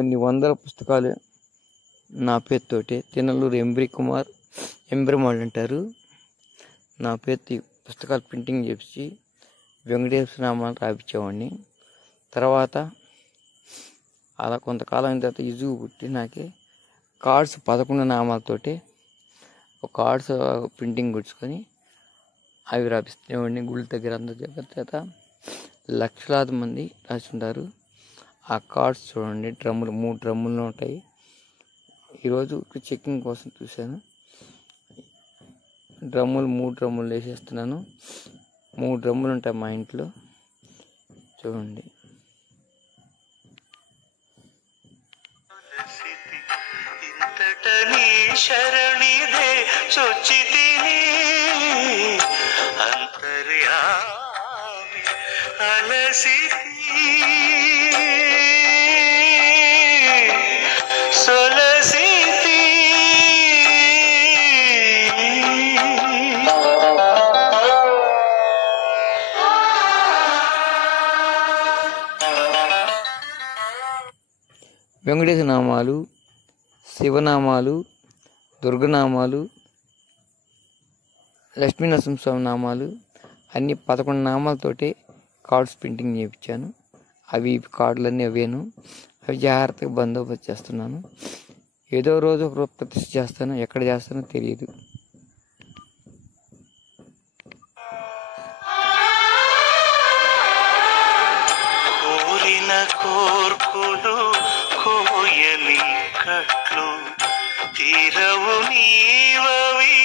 కొన్ని వందల పుస్తకాలు నా పేరుతోటి తినలూరు ఎంబ్రిమాళ్ళు అంటారు. నా పేరుతో పుస్తకాలు ప్రింటింగ్ చేసి వెంకటేశ్వర నామాలు రాయించేవాడిని. తర్వాత అలా కొంతకాలం అయిన తర్వాత ఇజుగు పుట్టి నాకే కార్డ్స్ 11 నామాలతోటి ఒక కార్డ్స్ ప్రింటింగ్ కొట్టుకొని అవి రాపిస్తున్నవాడిని. గుళ్ళ దగ్గర అందరి చేత లక్షలాది మంది రాసింటారు. ఆ కార్డ్స్ చూడండి, 3 డ్రమ్ములు ఉంటాయి. ఈరోజు చెక్కింగ్ కోసం చూశాను. 3 డ్రమ్ములు వేసేస్తున్నాను. 3 డ్రమ్ములు ఉంటాయి మా ఇంట్లో. చూడండి, శరణిదే చొచ్చితిని అంతర్యామి అలసితి సొలసితి. వెంకటేశ్వర నామాలు, శివనామాలు, దుర్గనామాలు, లక్ష్మీనరసింహస్వామి నామాలు అన్నీ 11 నామాలతోటి కార్డ్స్ ప్రింటింగ్ చేయించాను. అవి కార్డులన్నీ అవేను. అవి జాగ్రత్తగా బందోబస్తు చేస్తున్నాను. ఏదో రోజు ఒక ప్రతిష్ఠ చేస్తాను. ఎక్కడ చేస్తానో తెలియదు. కోరిన కోర్కులు కోయని కట్లు తీరవు నీవవి